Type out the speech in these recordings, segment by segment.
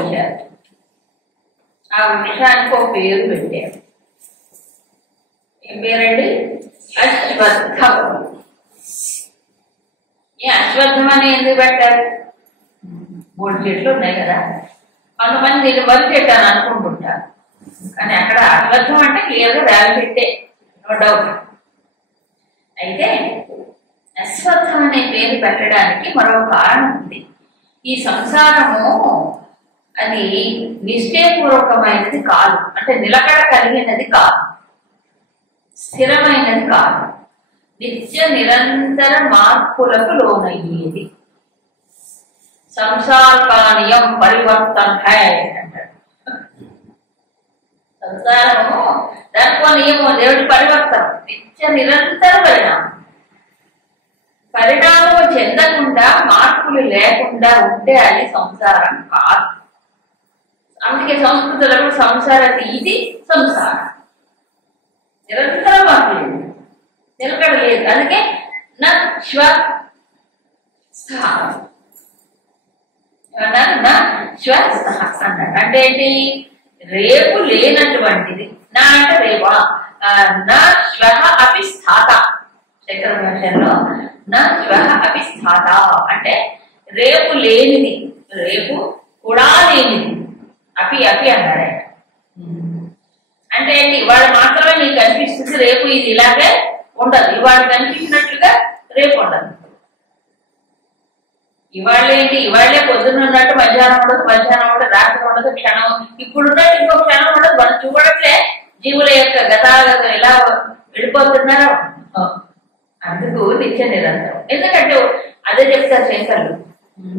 పోశారు. ఆ వృక్షానికి ఒక పేరు పెట్టారు. ఏం పేరండి? అశ్వత్థం. ఈ అశ్వత్థం అని ఎందుకు పెట్టారు? 3 చెట్లు ఉన్నాయి కదా, కొంతమంది దీన్ని వరి చెట్టు అని అనుకుంటుంటారు. కానీ అక్కడ అశ్వత్థం అంటే క్లియర్గా రావి చెట్టే, నో డౌట్. అయితే అశ్వత్థం అనే పేరు పెట్టడానికి మరో కారణం ఉంది. ఈ సంసారము అది నిశ్చయపూర్వకమైనది కాదు, అంటే నిలకడ కలిగినది కాదు, స్థిరమైనది కాదు, నిత్య నిరంతర మార్పులకు లోనయ్యేది. సంసారకానియం పరివర్తన అంటాడు. సంసారము దానికో నియమం, దేవుడి పరివర్తన, నిత్య నిరంతర పరిణామం చెందకుండా, మార్పులు లేకుండా ఉంటే అది సంసారం కాదు. అందుకే సంస్కృతులకు సంసార ఇది సంసారం, నిరంతర మార్పు లేదు, నిలకడ లేదు. అందుకే అన్నాడు. అంటే ఏంటి? రేపు లేనటువంటిది. నా అంటే రేపా, నా శ్వః అపి స్థాత. శంకర భాషలో నా శ్వః అపి స్థాత అంటే రేపు లేనిది, రేపు కూడా లేనిది. అపి అపి అన్నాడు. అంటే ఏంటి? ఇవాళ మాత్రమే నీకు కనిపిస్తుంది, రేపు ఇది ఇలాగే ఉండదు. ఇవాళ కనిపించినట్లుగా రేపు ఉండదు. ఇవాళ ఏంటి? ఇవాళ్లే పొద్దున్న ఉన్నట్టు మధ్యాహ్నం ఉండదు, మధ్యాహ్నం ఉండదు, రాత్రి ఉండదు, క్షణం ఇప్పుడున్నట్టు ఇంకో క్షణం ఉండదు. మనం చూడట్లే జీవుల యొక్క గతాగతం ఎలా విడిపోతున్నారో. అందుకు నిత్య నిరంతరం. ఎందుకంటే అదే చెప్తారు శంకర్లు,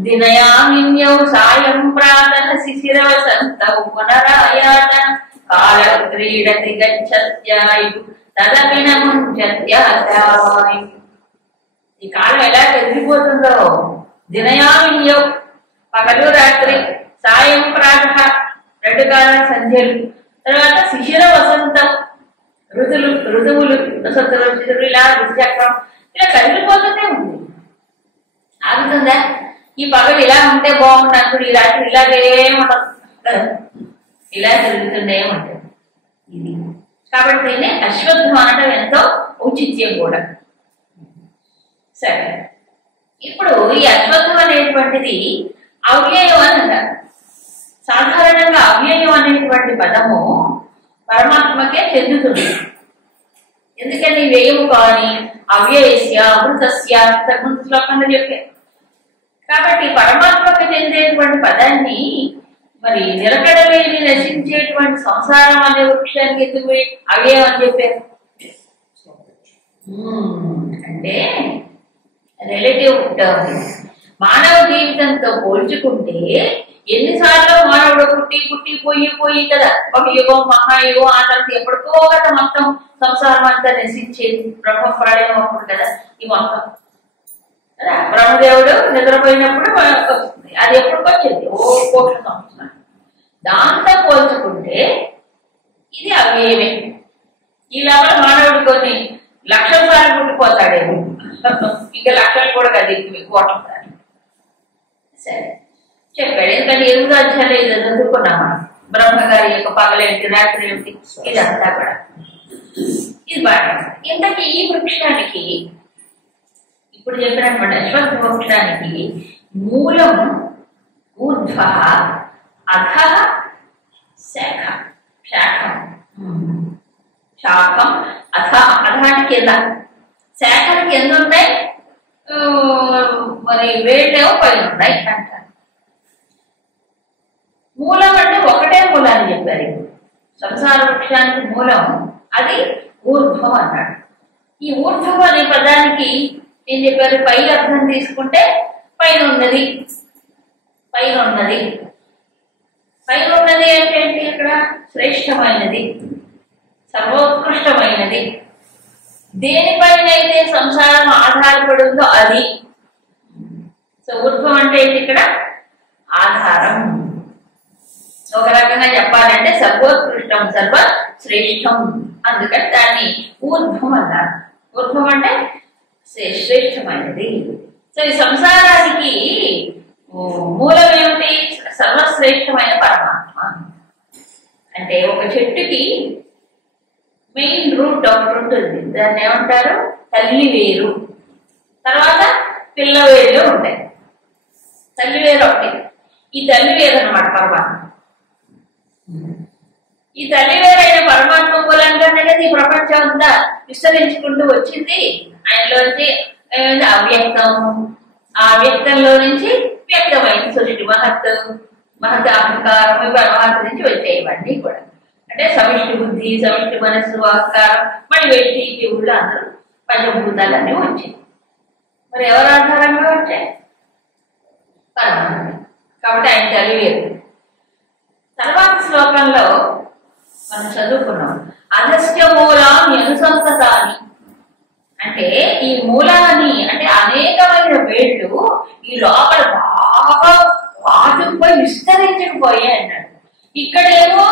దినయామిన్యౌ సాయం ప్రాతః శిశిర వసంతౌ పునరాయాత కాల క్రీడతి గచ్చత్యాయు తదపి నముంచత్యాసాయు. ఈ కాలం ఎలా ఎదిరిపోతుందో. దినయామిన్యౌ పగలు రాత్రి, సాయం ప్రాతః 2 కాల సంధ్యలు, తర్వాత శిశిర వసంతం ఋతువులు, వసంతులు, శిశురు, ఇలా ఋతుచక్రం ఇలా కదిలిపోతూనే ఉంది. ఆగుతుందా? ఈ పగలు ఇలా ఉంటే బాగుంది అనుకుని ఈ రాత్రి ఇలాగే ఉండదు, ఇలా తిరుగుతూనే ఉంటుంది. ఇది కాబట్టి దీన్ని అశ్వత్థం అనడం ఎంతో ఔచిత్యం కూడా. సరే, ఇప్పుడు ఈ అశ్వత్థం అనేటువంటిది అవ్యయం అని అంటారు. సాధారణంగా అవ్యయం అనేటువంటి పదము పరమాత్మకే చెందుతుంది. ఎందుకని? వ్యయము కానీ అవ్యయస్య అమృతస్య ముందు శ్లోకంలో చెప్పారు. కాబట్టి పరమాత్మకు చెందేటువంటి పదాన్ని మరి నిలకడలేని నశించేటువంటి సంసారం అనే వృక్షానికి ఎందుకు అవ్యయం అని చెప్పారు? అంటే రిలేటివ్ టర్మ్. మానవ జీవితంతో పోల్చుకుంటే ఎన్నిసార్లు మానవుడు పుట్టి పుట్టి పోయి కదా, ఒక యుగం, మహాయుగం, ఆ తర్వాత ఎప్పటికో కదా మొత్తం సంసారం అంతా నశించేది. బ్రహ్మ ప్రళయం అప్పుడు కదా ఈ మొత్తం కదా. బ్రహ్మదేవుడు నిద్రపోయినప్పుడు వస్తుంది, అది ఎప్పటికొచ్చేది? ఓ కోట్ల సంవత్సరాలు. దాంతో పోల్చుకుంటే ఇది అవ్యయమే. ఈ లోపల మానవుడు కొన్ని లక్షల సార్లు పుట్టిపోతాడేమో, ఇంకా లక్షలు కూడా కదా, కోట్ల సార్లు. సరే చెప్పాడు. ఎందుకంటే 8 అధ్యాయాలు ఇది చదువుకున్నాం మనం. బ్రహ్మగారి యొక్క పగలేంటి, రాత్రి ఏమిటి, ఇదంతా కూడా ఇది బాగా. ఇంతకీ ఈ వృక్షానికి ఇప్పుడు చెప్పినటువంటి అశ్వత్థ వృక్షానికి మూలం ఊర్ధ్వ, అధ శాఖ, శాఖం, శాఖం, అధ, అధానికి కింద, శాఖలు కింద ఉన్నాయి, మరి వేళ్ళేమో పైన ఉన్నాయి అంటారు. మూలం అంటే ఒకటే మూలాన్ని చెప్పారు. సంసార వృక్షానికి మూలం అది ఊర్ధ్వం అన్నాడు. ఈ ఊర్ధ్వం అనే పదానికి ఏం చెప్పారు? పై అర్థం తీసుకుంటే పైన ఉన్నది, పైన ఉన్నది. పైన ఉన్నది అంటే ఏంటి? ఇక్కడ శ్రేష్టమైనది, సర్వోత్కృష్టమైనది. దేనిపైన అయితే సంసారం ఆధారపడి ఉందో అది. సో ఊర్ధ్వం అంటే ఏంటి? ఇక్కడ ఆధారం. ఒక రకంగా చెప్పాలంటే సర్వోత్కృష్టం, సర్వశ్రేష్టం. అందుకని దాన్ని ఊర్ధ్వం అన్నారు. ఊర్ధ్వం అంటే శ్రేష్టమైనది. సో ఈ సంసారానికి మూలం ఏమిటి? సర్వశ్రేష్టమైన పరమాత్మ. అంటే ఒక చెట్టుకి మెయిన్ రూట్ ఒకటి ఉంటుంది, దాన్ని ఏమంటారు? తల్లి వేరు. తర్వాత పిల్ల వేరులో ఉంటాయి. తల్లి వేరు ఒకటి. ఈ తల్లి వేరు అన్నమాట పరమాత్మ. ఈ తల్లి వేరైన పరమాత్మ మూలంగానే ఈ ప్రపంచం అంతా విస్తరించుకుంటూ వచ్చింది. ఆయనలోంచి అవ్యక్తం, ఆ వ్యక్తంలో నుంచి వ్యక్తమైన సృష్టి, మహత్ అహంకారం, పరమాత్మ నుంచి వచ్చాయి ఇవన్నీ కూడా. అంటే సమిష్టి బుద్ధి, సమిష్టి మనస్సు, అహంకారం, మళ్ళీ వ్యక్తి జీవుళ్ళు అందరూ పంచభూతాలు అన్నీ వచ్చాయి. మరి ఎవరు ఆధారంగా వచ్చాయి? పరమాత్మ. కాబట్టి ఆయన తెలియదు. తర్వాత శ్లోకంలో మనం చదువుకున్నాం, అధస్య మూలాన్ని అనుసంతతాన్ని. అంటే ఈ మూలాన్ని అంటే అనేకమైన వేళ్ళు ఈ లోపల బాగా వాటిపై విస్తరించకపోయాయి అన్నాడు. ఇక్కడేమో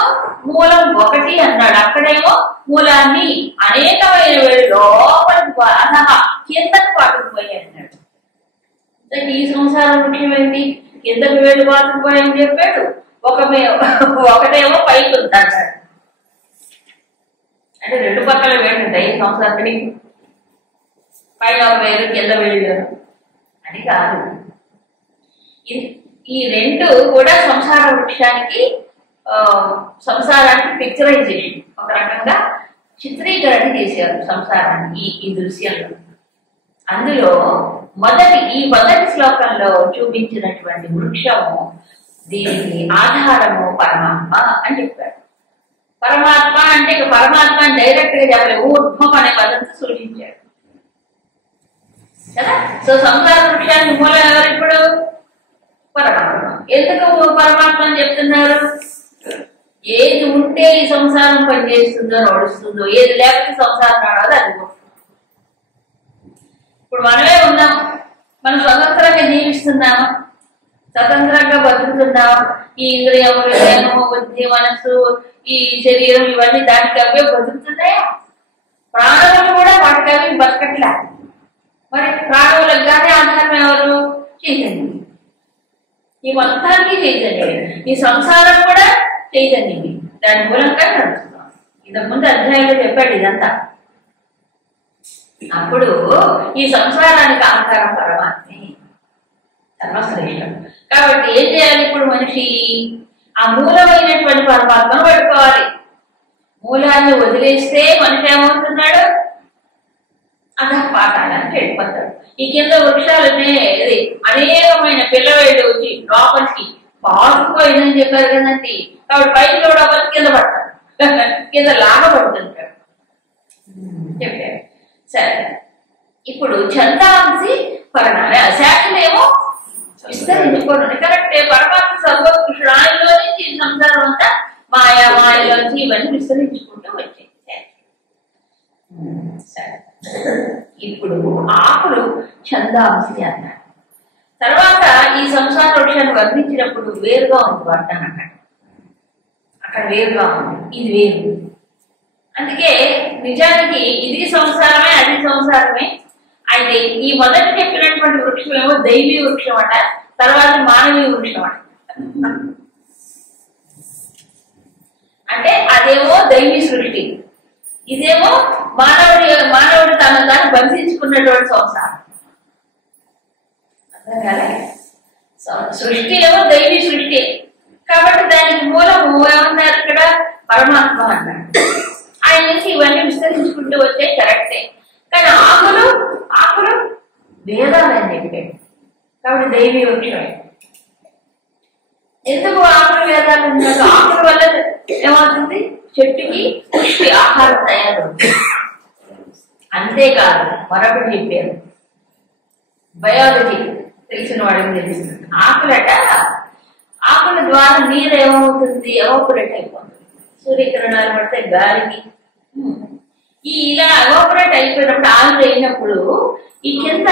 మూలం ఒకటి అన్నాడు, అక్కడేమో మూలాన్ని అనేకమైన వేళ్ళు లోపలికి బాగా కిందకు పాటుకుపోయాయి అన్నాడు. ఈ సంసారం ముఖ్యమైనది, కిందకు వేళ్ళు పాటుకుపోయాయని చెప్పాడు. ఒకటేమో పైకి ఉంటాడు. అంటే రెండు పక్కల వేళ్ళు ఉంటాయి సంసారానికి, పైన ఒక వేలు కింద వేళ్ళు అని కాదు. ఈ రెండు కూడా సంసార వృక్షానికి, సంసారానికి పిక్చరైజేషన్, ఒక రకంగా చిత్రీకరణ చేశారు సంసారానికి ఈ దృశ్యంలో. అందులో ఈ మొదటి శ్లోకంలో చూపించినటువంటి వృక్షము, దీనికి ఆధారము పరమాత్మ అని చెప్పాడు. పరమాత్మ అంటే పరమాత్మ డైరెక్ట్ గా చెప్పలేదు, ఊర్ధ్వం అనే పదంతో సూచించాడు కదా. సో సంసార వృక్షానికి మూలం ఎవరు ఇప్పుడు? పరమాత్మ. ఎందుకు పరమాత్మ అని చెప్తున్నారు? ఏది ఉంటే ఈ సంసారం పనిచేస్తుందో నడుస్తుందో, ఏది లేకపోతే సంసారం నడవదు. అది ఇప్పుడు మనమే ఉన్నాం, మనం స్వతంత్రంగా జీవిస్తున్నాము, స్వతంత్రంగా బతుకుతున్నాము. ఈ ఇంద్రియము, వినయము, బుద్ధి, మనస్సు, ఈ శరీరం ఇవన్నీ దానికి అవే బతుకుతున్నాయా? ప్రాణులు కూడా వాటికి అవి బతకట్లే. మరి ప్రాణులకు కానీ ఆధారం ఎవరు? చైతన్యం. ఈ మొత్తానికి చైతన్యం. ఈ సంసారం కూడా చైతన్యం, దాని మూలంగా నడుస్తున్నాం. ఇంతకుముందు అధ్యాయంలో చెప్పాడు ఇదంతా. అప్పుడు ఈ సంసారానికి ఆధారం పరమాత్మే, సర్వశ్రేష్టం. కాబట్టి ఏం చేయాలి ఇప్పుడు మనిషి? ఆ మూలమైనటువంటి పరమాత్మను పట్టుకోవాలి. మూలాన్ని వదిలేస్తే మనిషి ఏమవుతున్నాడు? అధపాతాళానికి వెళ్ళిపోతాడు. ఈ కింద వృక్షాలనే అనేకమైన పిల్లవేళ్ళు వచ్చి లోపలికి పాటుకుపోయిందని చెప్పారు కదండి. కాబట్టి పైకి చూడకపోతే కింద పడతాడు, కింద లాగబడుతుంటాడు చెప్పారు. సరే, ఇప్పుడు ఛందాంసి పరిణామే, శాఖలేమో విస్తరించుకోండి. కరెక్టే, పరమాత్మ సర్వోత్కృష్టుడు. ఆయనలో నుంచి సంసారం అంతా మాయలోంచి ఇవన్నీ విస్తరించుకుంటూ వచ్చాయి. సరే, ఇప్పుడు ఆకులు ఛందాంసి అన్నాడు. తర్వాత ఈ సంసార వృక్షాన్ని వర్ణించినప్పుడు వేరుగా ఉంది వర్ణన. అక్కడ వేరుగా ఉంది, ఇది వేరు. అందుకే నిజానికి ఇది సంసారమే, అది సంసారమే. అయితే ఈ మొదటి చెప్పినటువంటి వృక్షం ఏమో దైవీ వృక్షం అట, తర్వాత మానవీ వృక్షం అట. అంటే అదేమో దైవీ సృష్టి, ఇదేమో మానవుడు తను తాను బంధించుకున్నటువంటి సంసారం. అర్థం కాలే? సృష్టి ఏమో దైవీ సృష్టి, కాబట్టి దానికి మూలము ఏమన్నారు ఇక్కడ? పరమాత్మ అన్నాడు. ఆయన నుంచి ఇవన్నీ విస్తరించుకుంటూ వచ్చే కరెక్టే. కానీ ఆకులు వేదాలని చెప్పాడు. కాబట్టి దైవీ వృక్షం. ఎందుకు ఆకులు వేదాలు ఉంటారు? ఆకుల వల్ల ఏమవుతుంది? చెట్టుకి పుష్టి ఆహారం తయారవుతుంది. అంతేకాదు మరొకటి చెప్పారు, బయాలజీ తెలిసిన వాడికి తెలుస్తుంది. ఆకుల ద్వారా నీరు ఏమవుతుంది? ఎవాపరేట్ అయిపోతుంది. సూర్యకిరణాలు పడితే గాలికి ఇలా ఎవాపరేట్ అయిపోయినప్పుడు, ఆవిరి అయినప్పుడు ఈ కింద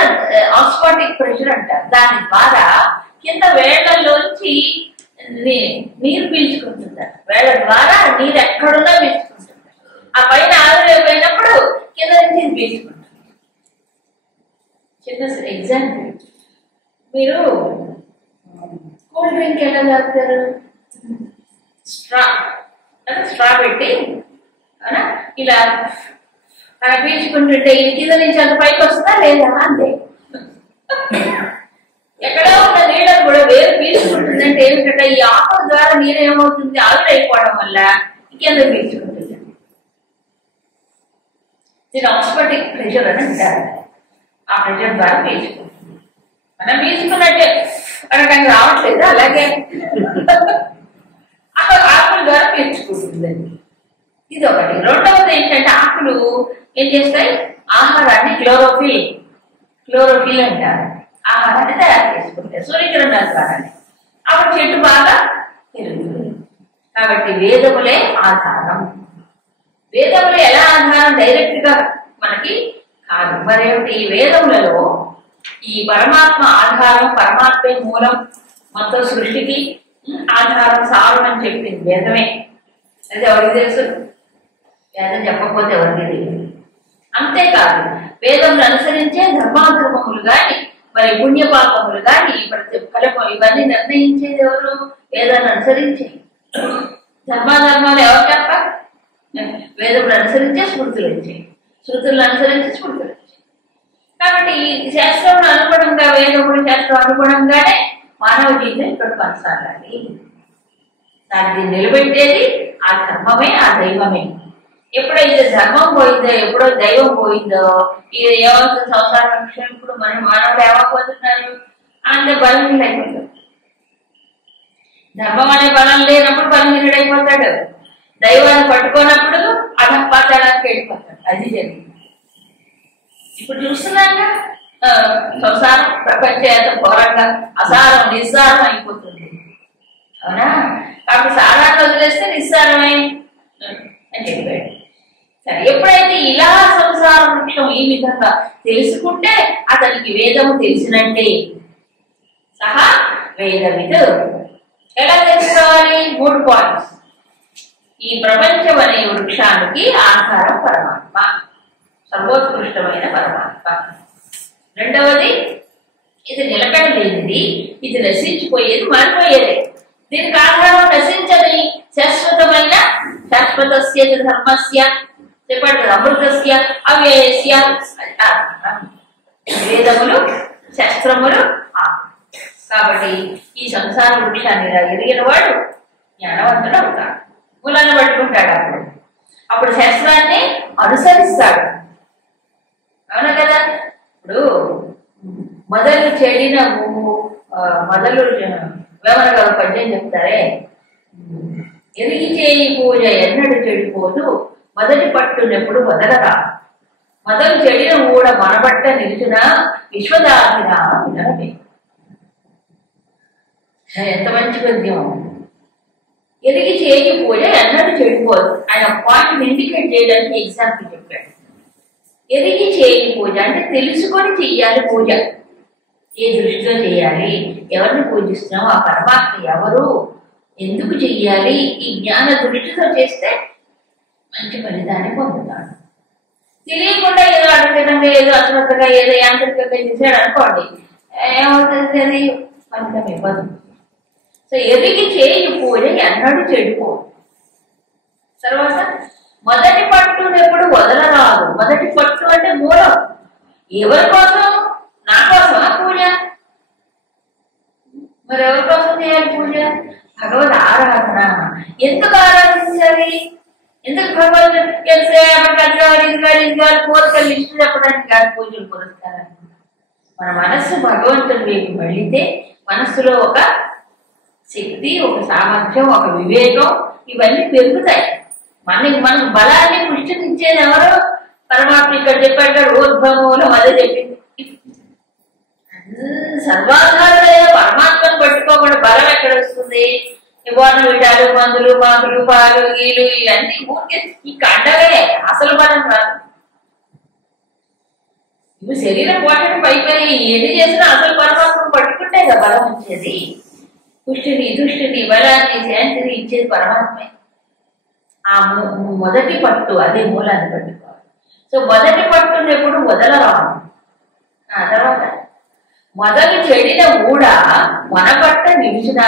ఆస్మాటిక్ ప్రెషర్ అంటారు, దాని ద్వారా కింద వేళ్లలోంచి నీరు పీల్చుకుంటుంటారు. వేళ్ల ద్వారా నీరు ఎక్కడున్నా పీల్చుకుంటుంటారు. ఆ పైన ఆవిరి అయిపోయినప్పుడు కింద నుంచి పీల్చుకుంటారు. చిన్న ఎగ్జాంపుల్, మీరు కూల్ డ్రింక్ ఎలా తాగుతారు? స్ట్రా స్ట్రా పెట్టి అవునా ఇలా పీల్చుకుంటుంటే ఇది కింద నుంచి అంత పైకి వస్తుందా లేదా అంతే. ఎక్కడో ఉన్న నీళ్ళను కూడా వేరు పీల్చుకుంటుందంటే ఏమిటంటే ఈ ఆకుల ద్వారా నీరు ఏమవుతుంది, ఆవిరైపోవడం వల్ల కింద పీల్చుకుంటుంది. దీని ఆస్మోటిక్ ప్రెషర్ అని అంటారు. ఆ ప్రెషర్ ద్వారా పీల్చుకుంటుంది. మనం పీల్చుకున్నట్టే మనకు రావట్లేదు, అలాగే ఆకుల ద్వారా పీల్చుకుంటుందండి. ఇది ఒకటి. రెండవది ఏంటంటే ఆకులు ఏం చేస్తాయి, ఆహారాన్ని క్లోరోఫిల్ అంటారు. ఆహారాన్ని తయారు చేసుకుంటాయి సూర్యకిరణాల ద్వారానే. అప్పుడు చెట్టు బాగా పెరుగుతుంది. కాబట్టి వేదములే ఆధారం. వేదములు ఎలా ఆధారం? డైరెక్ట్ గా మనకి కాదు. మరేమిటి? వేదములలో ఈ పరమాత్మ ఆధారం, పరమాత్మే మూలం, మొత్తం సృష్టికి ఆధారం సారం అని చెప్పింది వేదమే. అది ఎవరికి తెలుసు? వేదం చెప్పకపోతే ఎవరికి తెలియదు. అంతేకాదు వేదములు అనుసరించే ధర్మాధర్మములు గాని, మరి పుణ్యపాపములు గాని, కలపం ఇవన్నీ నిర్ణయించేది ఎవరు? వేదాన్ని అనుసరించే. ధర్మాధర్మాలు ఎవరు చెప్పాలి? వేదములు అనుసరించే స్మృతులు వచ్చాయి, శృతులను అనుసరించి స్మృతులు వచ్చాయి. కాబట్టి శాస్త్రం అనుగుణంగా, వేదములు శాస్త్రం అనుగుణంగానే మానవ జీవితం ఇక్కడ కొనసాగాలి. దాన్ని నిలబెట్టేది ఆ ధర్మమే, ఆ దైవమే. ఎప్పుడైతే ధర్మం పోయిందో, ఎప్పుడో దైవం పోయిందో, ఇది ఏమవుతుంది? సంసార విషయం. ఇప్పుడు మనం మానవుడు ఏమైపోతున్నారు అంటే బలహీనుడు అయిపోతాడు. ధర్మం అనే బలం లేనప్పుడు బలహీనుడు అయిపోతాడు. దైవాన్ని పట్టుకున్నప్పుడు అధపాతాళానికి వెళ్ళిపోతాడు. అది జరిగింది. ఇప్పుడు చూస్తున్నాగా సంసారం ప్రపంచం ఘోరంగా అసారం నిస్సారం అయిపోతుంది. అవునా? కాబట్టి సారాన్ని వదిలేస్తే నిస్సారమే అని చెప్పాడు. సరే, ఎప్పుడైతే ఇలా సంసార వృక్షం ఈ విధంగా తెలుసుకుంటే అతనికి వేదము తెలిసినట్టే. సహా వేదవిదు. ఎలా తెలుసుకోవాలి? 3 పాయింట్స్. ఈ ప్రపంచం అనే వృక్షానికి ఆధారం పరమాత్మ, సర్వోత్కృష్టమైన పరమాత్మ. రెండవది, ఇది నిలకడలేనిది, ఇది నశించిపోయేది, మారిపోయేది. దీనికి ఆధారం నశించని శాశ్వతమైన, శాశ్వతస్య ధర్మస్య చెప్పాడు కదా, అమృతస్య అవ్యయస్య. వేదములు, శాస్త్రములు. కాబట్టి ఈ సంసార వృక్షాన్ని ఎరిగిన వాడు జ్ఞానవంతుడు అవుతాడు. మూలాన్ని పట్టుకుంటాడు. అప్పుడు శాస్త్రాన్ని అనుసరిస్తాడు. అవునా కదా? ఇప్పుడు మొదలు చెడిన మొదలు వేమన గారు పద్యం చెప్తారే, ఎరిగి చేయి పూజ ఎన్నడు చెడిపోదు, మొదటి పట్టునెప్పుడు వదలరా, మొదలు చెడిన ఊడ మనబట్ట నిలిచిన విశ్వదాభిరామ వినరమే. ఎంత మంచి పద్యం. ఎరిగి చేయి పూజ ఎన్నడూ చెడిపోదు. ఆయన పాయింట్ ఇండికేట్ చేయడానికి ఎగ్జాంపుల్ చెప్పాడు. ఎరిగి చేయి పూజ అంటే తెలుసుకొని చెయ్యాలి పూజ. ఏ దృష్టిలో చేయాలి, ఎవరిని పూజిస్తున్నాం, ఆ పరమాత్మ ఎవరు, ఎందుకు చెయ్యాలి, ఈ జ్ఞాన దృష్టితో చేస్తే మంచి ఫలితాన్ని పొందుతాడు. తెలియకుండా ఏదో అడగడంగా, ఏదో అశ్రద్ధగా, ఏదో యాంత్రికంగా చేశాడు అనుకోండి, ఏమవుతుంది? అది ఫలితం ఇవ్వదు. సో ఎదిగి చేయి పూజ ఎన్నడూ చెడిపోదు. తర్వాత మొదటి పట్టును ఎప్పుడు వదలరాదు. మొదటి పట్టు అంటే మూలం. ఎవరి కోసం? నా కోసమా పూజ? మరి ఎవరి కోసం చేయాలి పూజ? భగవద్ ఆరాధన. ఎందుకు ఆరాధించాలి? ఎందుకు భగవద్ కోరికలు ఇష్ట చెప్పడానికి కాదు పూజలు పురస్కారాలు. మన మనస్సు భగవంతుడి వైపు మళ్ళితే మనస్సులో ఒక శక్తి, ఒక సామర్థ్యం, ఒక వివేకం, ఇవన్నీ పెరుగుతాయి. మనకు బలాన్ని పుష్టినిచ్చేది ఎవరు? పరమాత్మ. ఇక్కడ చెప్పాడు ఊర్ధ్వమూలం, అదే చెప్పింది. సర్వాధారుడైన పరమాత్మను పట్టుకోకుండా బలం ఎక్కడ వస్తుంది? ఇవాళ విటాలు, మందులు, మాకులు, పాలు, గీలు ఇవన్నీ ఊరికే ఈ కండలే, అసలు బలం రాదు. ఇవి శరీరం పోటీ పైపోయి ఏది చేసినా అసలు పరమాత్మను పట్టుకుంటే కదా బలం వచ్చేది. పుష్టిని, దుష్టిని, బలాన్ని, శాంతిని ఇచ్చేది పరమాత్మే. ఆ మొదటి పట్టు, అదే మూలాన్ని పట్టుకోవాలి. సో మొదటి పట్టును ఎప్పుడు వదలరాదు. ఆ తర్వాత మొదలు చెడిన ఊడ మన పట్ట నిలిచిన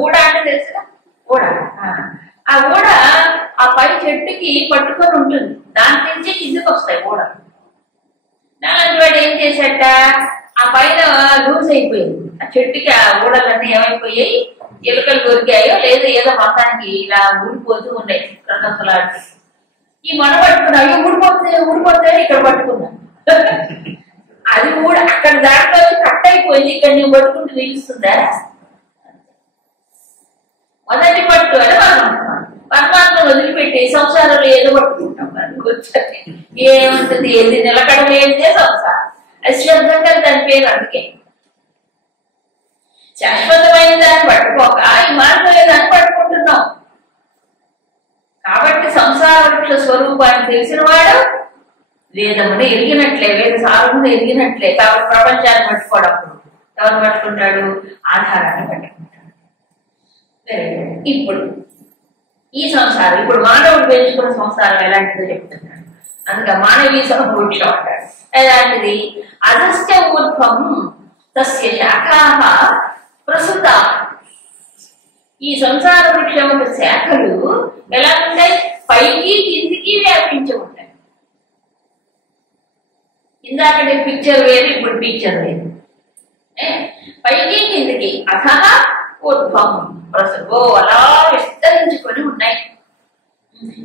ఊడ అంటే తెలుసుగా ఊడ. ఆ ఊడ ఆ పై చెట్టుకి పట్టుకొని ఉంటుంది, దాని నుంచి కిందకి వస్తాయి ఊడ. నాలాంటి వాడు ఏం చేశాట, ఆ పైన లూజ్ అయిపోయింది, ఆ చెట్టుకి ఆ ఊడలన్నీ ఏమైపోయాయి, ఎలుకలు దొరికాయో లేదా ఏదో మొత్తానికి ఇలా ఊడిపోతూ ఉన్నాయి రకసలాంటి. ఈ మన పట్టుకున్నా, అయ్యో ఊడిపోతే ఇక్కడ పట్టుకున్నా, అది కూడా అక్కడ దాంట్లో కట్ అయిపోయింది, ఇక్కడ నువ్వు పట్టుకుంటూ నిలుస్తుందా? మొదటి పట్టు అని పరమాత్మ వదిలిపెట్టి సంసారంలో ఏదో పట్టుకుంటాం. కూర్చొని ఏముంటుంది, ఏది నిలకడలేదే సంసారం, అశ్రద్ధంగా దాని పేరు. అందుకే శాశ్వతమైన దాన్ని పట్టుకోక ఈ మార్గంలో దాన్ని పట్టుకుంటున్నాం. కాబట్టి సంసార వృక్ష స్వరూపాన్ని తెలిసిన వాడు వేదమును ఎరిగినట్లే, వేద సారమును ఎరిగినట్లే. కాబట్టి ప్రపంచాన్ని పట్టుకోవడప్పుడు ఎవరు పట్టుకుంటాడు? ఆధారాన్ని పట్టుకుంటాడు. ఇప్పుడు ఈ సంసారం, ఇప్పుడు మానవుడు పెంచుకున్న సంసారం ఎలాంటిదో చెప్తున్నాడు. అందుకే మానవీ సమవృక్షం అంటాడు. ఎలాంటిది? అధశ్చ ఊర్ధ్వం తస్య శాఖాః ప్రసృత. ఈ సంసార వృక్షం యొక్క శాఖలు ఎలా ఉంటాయి? పైకి కిందికి వ్యాపించి ఉంటాయి. ఇందాక పిక్చర్ వేరు, ఇప్పుడు పిక్చర్ వేరు. పైకి కిందికి అథః ఊర్ధ్వం ప్రసృతో అలా విస్తరించుకొని ఉన్నాయి.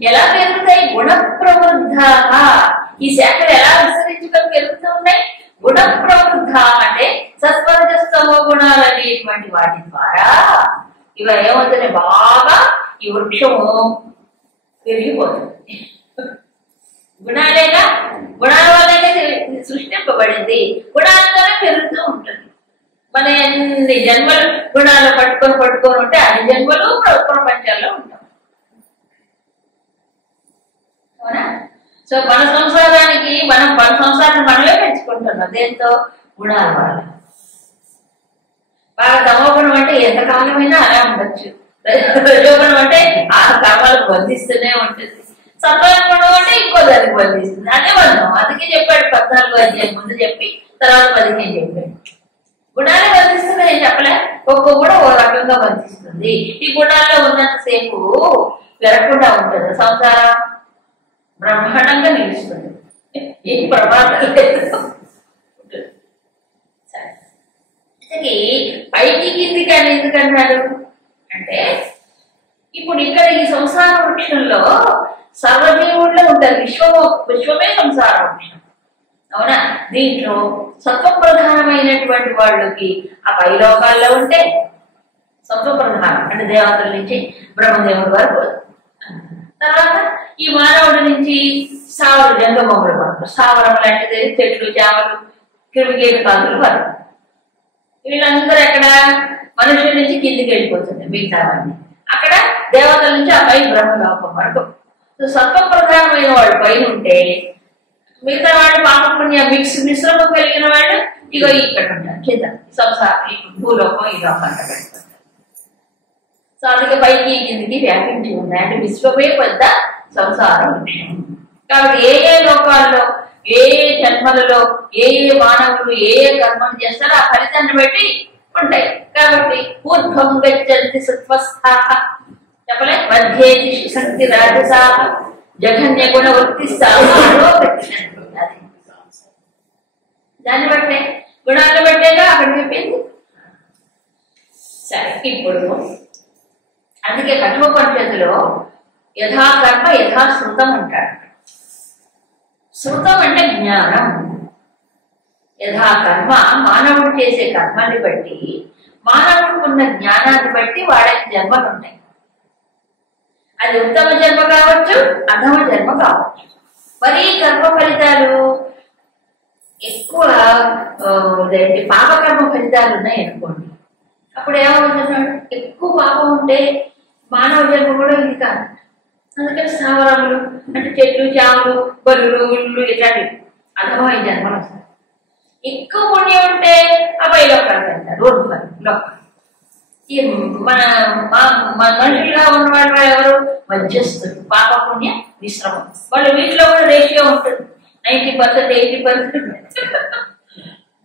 ఎలా పెరుగుతాయి? గుణప్రవృద్ధాః. ఈ శాఖలు ఎలా విస్తరించుకొని పెరుగుతూ ఉన్నాయి? గుణప్రవృద్ధ అంటే సత్వరజస్తమో గుణాలు అనేటువంటి వాటి ద్వారా ఇవి ఏమవుతుంది, బాగా ఈ వృక్షము పెరిగిపోతుంది. గుణాలేగా, గుణాల వల్లనే సృష్టింపబడింది, గుణాలతోనే పెరుగుతూ ఉంటుంది. మన ఎన్ని జన్మలు గుణాలు పట్టుకొని ఉంటే అన్ని జన్మలు ప్రపంచాల్లో ఉంటాం. అవునా? సో మన సంసారానికి మన సంసారాన్ని మనమే పెంచుకుంటున్నాం. దేంతో? గుణాల వల్ల. బాగా తమోగుణం అంటే ఎంతకాలమైనా అలా ఉండొచ్చు, రజోగుణం అంటే ఆ కర్మలకు బంధిస్తూనే ఉంటుంది, సత్వగుణం అంటే ఇంకో దానికి బంధిస్తుంది. అదే బంధం. అందుకే చెప్పాడు 14 అధ్యాయం ముందు చెప్పి తర్వాత 15 చెప్పాడు. గుణాలు బంధిస్తున్నాయి చెప్పలే, ఒక్కో కూడా ఓ రకంగా బంధిస్తుంది. ఈ గుణాల్లో ఉన్నంతసేపు పెరగకుండా ఉంటుంది సంసారం, బ్రహ్మాండంగా నిలుస్తుంది, ఏం ప్రమాదం లేదు. పైకి కిందికి అని ఎందుకన్నాడు అంటే, ఇప్పుడు ఇక్కడ ఈ సంసార వృక్షంలో సర్వజీవుల్లో ఉంటారు. విశ్వమే సంసార వృక్షం. అవునా? దీంట్లో సత్వప్రధానమైనటువంటి వాళ్ళకి ఆ పై లోకాల్లో ఉంటే సత్వప్రధానం అంటే దేవతల నుంచి బ్రహ్మదేవుడి వరకు, తర్వాత ఈ మానవుడి నుంచి స్థావర జంగమముల వరకు, స్థావరం లాంటిది చెట్లు చేమలు క్రిమికీటకాదుల వరకు. వీళ్ళందరూ ఎక్కడ? మనుషుల నుంచి కిందికి వెళ్ళిపోతుంది మిగతావన్నీ. అక్కడ దేవతల నుంచి ఆ పై బ్రహ్మలోకం వరకు. సత్వప్రధానమైన వాడు పైన ఉంటే మిగతా వాళ్ళు పాపపుణ్య మిశ్రమం కలిగిన వాళ్ళు ఇగో ఇక్కడ ఉంటారు కింద సంసారం, భూలోకం ఈ లోకంలో పెడతారు. సో అందుకే పైకి కిందికి వ్యాపించి ఉన్నాయి. అంటే విశ్వమే పెద్ద సంసారం వృక్షం. కాబట్టి ఏ లోకాల్లో ఏ జన్మలలో ఏ మానవులు ఏ కర్మలు చేస్తారో ఆ ఫలితాన్ని బట్టి ఉంటాయి. కాబట్టి ఊర్ధ్వం గచ్చంతి సత్వస్థాః చెప్పలే, మధ్యేతి శక్తి రాజసాః జఘన్య గుణ వృత్తిస్తాః గచ్చంతి. దాన్ని బట్టే, గుణాన్ని బట్టేగా అక్కడ చెప్పింది. సరే, ఇప్పుడు అందుకే కఠోపనిషత్తులో యథాకర్మ యథాశ్రుతం అంటాడు. శృతం అంటే జ్ఞానం. యథాకర్మ మానవుడు చేసే కర్మాన్ని బట్టి, మానవుడికి ఉన్న జ్ఞానాన్ని బట్టి వాడికి జన్మలు ఉంటాయి. అది ఉత్తమ జన్మ కావచ్చు, అధమ జన్మ కావచ్చు. మరి కర్మ ఫలితాలు ఎక్కువ పాపకర్మ ఫలితాలు ఉన్నాయి అనుకోండి, అప్పుడు ఏమవుతున్నాడు? ఎక్కువ పాపం ఉంటే మానవ జన్మ కూడా ఇది కాదు. అందుకని స్థావరములు అంటే చెట్లు చేమలు బరువులు ఉళ్ళు ఇట్లాంటివి అధమైన జన్మలు వస్తాయి. ఎక్కువ పుణ్యం ఉంటే అబ్బాయి లోకాలు అంటారు, లోకాలు. ఈ మన మనుషులుగా ఉన్న వాళ్ళు ఎవరు? మధ్యస్థులు, పాప పుణ్య మిశ్రమం. వాళ్ళు వీటిలో కూడా రేషియో ఉంటుంది, 90%, 80%.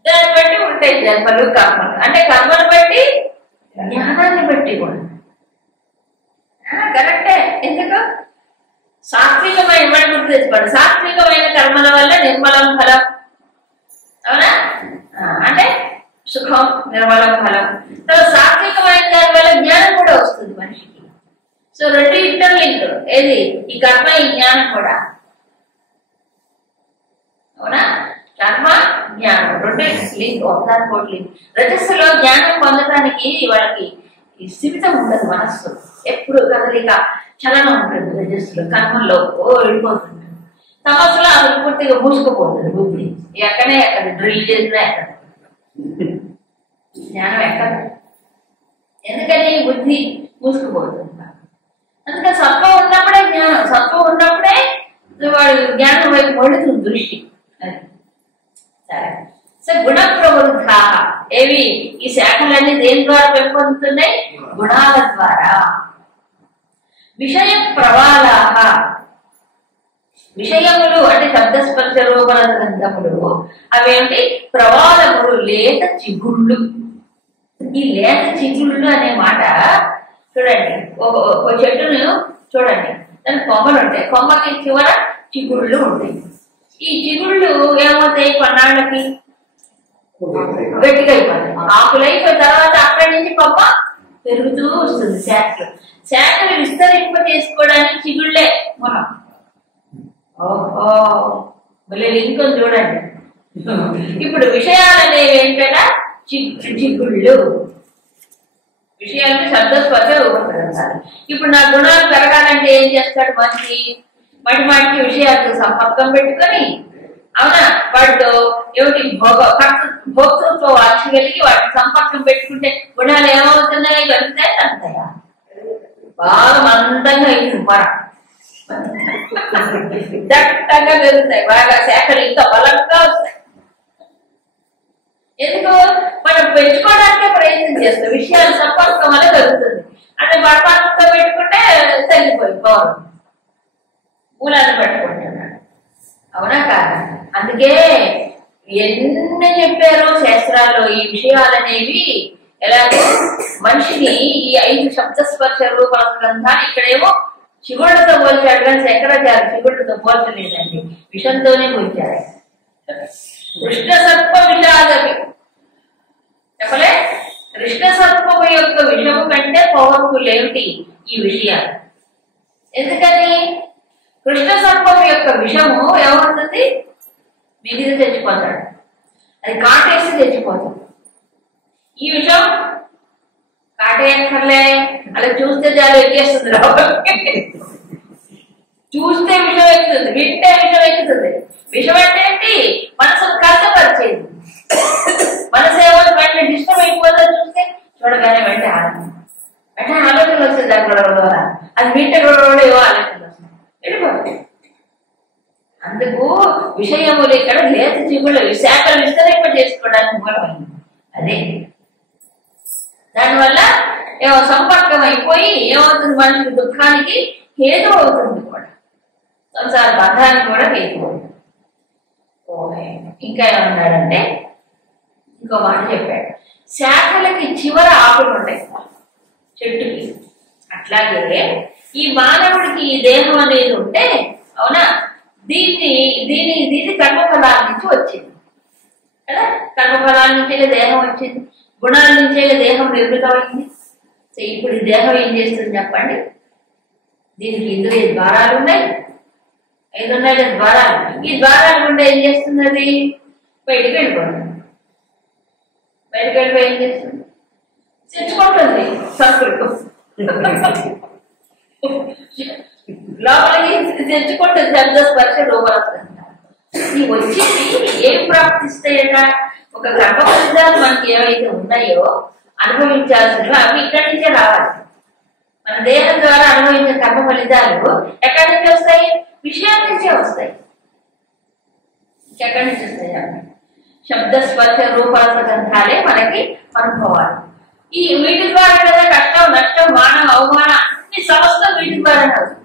దాన్ని బట్టి ఉంటాయి జన్మలు కర్మలు. అంటే కర్మను బట్టి జ్ఞానాన్ని బట్టి కూడా కరెక్టే. ఎందుకు సాత్వికమైన మనం గుర్తు తెచ్చుకోండి, సాత్వికమైన కర్మల వల్ల నిర్మలం ఫలం. అవునా? అంటే సుఖం నిర్మలం ఫలం. సాత్వికమైన దాని వల్ల జ్ఞానం కూడా వస్తుంది మనిషికి. సో రెండు ఇంటర్లింక్. ఏది ఈ కర్మ ఈ జ్ఞానం కూడా. అవునా? కర్మ జ్ఞానం రెండు లింక్, ఒకదాని కోటి లింక్. రజస్సులో జ్ఞానం పొందడానికి వాళ్ళకి ఈ స్థిమితం ఉండదు, మనస్సు ఎప్పుడు కదలిక చలనం ఉంటుంది. రజస్సులో కర్మల్లో వెళ్ళిపోతుంది. తమస్సులో అసలు పూర్తిగా మూసుకుపోతుంది బుద్ధి. ఎక్కడే ఎక్కడ డ్రిల్ చేసినా ఎక్కడ జ్ఞానం ఎక్కడ. ఎందుకని బుద్ధి మూసుకుపోతుంది. అందుకని సత్వం ఉన్నప్పుడే జ్ఞానం, సత్వం ఉన్నప్పుడే వాడు జ్ఞానం వైపు పడుతుంది దృష్టి. అది సరే. సో గుణ ప్రవృద్ధా ఏవి ఈ శాఖలన్నీ దేని ద్వారా పెంపొందుతున్నాయి? గుణాల ద్వారా. విషయ ప్రవాళాహ విషయములు అంటే శబ్దస్పర్శ రూపణ గ్రంథములు అవేంటి? ప్రవాళములు, లేత చిగుళ్ళు. ఈ లేత చిగుళ్ళు అనే మాట చూడండి, ఒక చెట్టును చూడండి, దాని కొమ్మలు ఉంటాయి, కొమ్మకి చివర చిగుళ్ళు ఉంటాయి. ఈ చిగుళ్ళు ఏమవుతాయి? కొన్నాళ్ళకి గట్టిగా అయిపోతాయి, ఆకులు అయిపోయిన తర్వాత అక్కడి నుంచి కొమ్మ పెరుగుతూ వస్తుంది. శాఖలు విస్తరింప చేసుకోవడానికి చిగుళ్ళే మనం. ఓహో మళ్ళీ లింక్ చూడండి. ఇప్పుడు విషయాలు అనేవి ఏంటంటే చిగుళ్ళు. విషయాన్ని శబ్దస్పర్శ రూపొందించాలి. ఇప్పుడు నా గుణాలు పెరగాలంటే ఏం చేస్తాడు? మనిషి మాటికి విషయాలతో సంపర్కం పెట్టుకొని, అవునా, వాటితో ఏమిటి భోక్తృత్వ వాంఛ కలిగి వాటికి సంపర్కం పెట్టుకుంటే గుణాలు ఏమవుతున్నాయి? కలుగుతాయి, తగ్గుతాయా? బాగా మందంగా అయింది మర దట్టంగా పెరుగుతాయి, బాగా శాఖలు ఇంకా బలంగా వస్తాయి. ఎందుకు? మనం పెంచుకోవడానికే ప్రయత్నం చేస్తాం. విషయాలు సంపర్కం వల్ల జరుగుతుంది. అంటే బడపాలతో పెట్టుకుంటే తగ్గిపోయి పవర్ మూలాన్ని పెట్టుకుంటున్నాడు. అవునా కాదు? అందుకే ఎన్ని చెప్పారో శాస్త్రాల్లో ఈ విషయాలనేవి ఎలాగో మనిషిని ఈ 5 శబ్దస్పర్శ రూప గ్రంథాలు ఇక్కడేమో చిగుళ్ళతో పోల్చాడు, కానీ శంకరాచార్య చిగుళ్ళతో పోల్చలేదండి, విషంతోనే పోల్చారు. కృష్ణ సర్ప విషాదవి చెప్పలే. కృష్ణ సర్పము యొక్క విషము కంటే పవర్ఫుల్ ఏమిటి ఈ విషయాలు? ఎందుకని? కృష్ణ సర్పము యొక్క విషము ఏమవుతుంది? మిగిలి తెచ్చిపోతాడు, అది కాటేసి తెచ్చిపోతాడు. ఈ విషయం కాటేయక్కర్లే, అలా చూస్తే చాలా ఎక్కేస్తుంది, చూస్తే విషం ఎక్కుతుంది, వింటే విషం ఎక్కుతుంది. విషం అంటే ఏంటి? మనసును కష్టపరిచేది. మనసు ఏమో వెంటనే డిస్టర్బ్ అయిపోతుందో చూస్తే చూడగానే వెంటనే ఆలోచనలు వస్తుంది. దాని ద్వారా అది వింటే కూడా ఏవో ఆలోచనలు వస్తాయి, వెళ్ళిపోతాయి. అందుకు విషయములు ఇక్కడ లేత చిగుళ్ళు శాఖలు విస్తరింప చేసుకోవడానికి మూలమైంది. అదే దానివల్ల ఏమో సంపర్కం అయిపోయి ఏమవుతుంది? మనిషికి దుఃఖానికి హేతు అవుతుంది కూడా, సంసార బంధానికి కూడా హేతు అవుతుంది. ఇంకా ఏమన్నాడంటే ఇంకో మాట చెప్పాడు, శాఖలకి చివర ఆకులు ఉంటాయి చెట్టుకి. అట్లాగే ఈ మానవుడికి ఈ దేహం అనేది ఉంటే, అవునా, దీని కర్మఫలాల నుంచి వచ్చింది కదా. కర్మఫలాల నుంచే దేహం వచ్చింది, గుణాల నుంచే దేహం నిర్మితమైంది. సో ఇప్పుడు ఈ దేహం ఏం చేస్తుంది చెప్పండి? దీనికి ఇందులో ద్వారాలు ఉన్నాయి, 5 ఉన్నాయి ద్వారాలు. ఈ ద్వారాలు గుండా ఏం చేస్తుంది? అది బయటికి వెళ్ళిపోతుంది. బయటకు వెళ్ళిపోయి ఏం చేస్తుంది? తెచ్చుకుంటుంది సరుకులు, లోపలికి తెచ్చుకుంటుంది శబ్దస్పర్శ రూపరసంగా. ఈ వచ్చేది ఏం ప్రాప్తిస్తాయట? ఒక కర్మ ఫలితాలు మనకి ఏవైతే ఉన్నాయో అనుభవించాల్సినవి అవి ఇక్కడి నుంచే రావాలి. మన దేహం ద్వారా అనుభవించే కర్మ ఫలితాలు ఎక్కడి నుంచి వస్తాయి? విషయాల నుంచే వస్తాయి. ఎక్కడి నుంచి వస్తాయి? శబ్దస్పర్శ రూపరస గ్రంథాలే మనకి అనుభవాలు. ఈ వీటి ద్వారా కదా కష్టం, నష్టం, మానం, అవమానం అన్ని సమస్తం వీటి ద్వారానే వస్తుంది.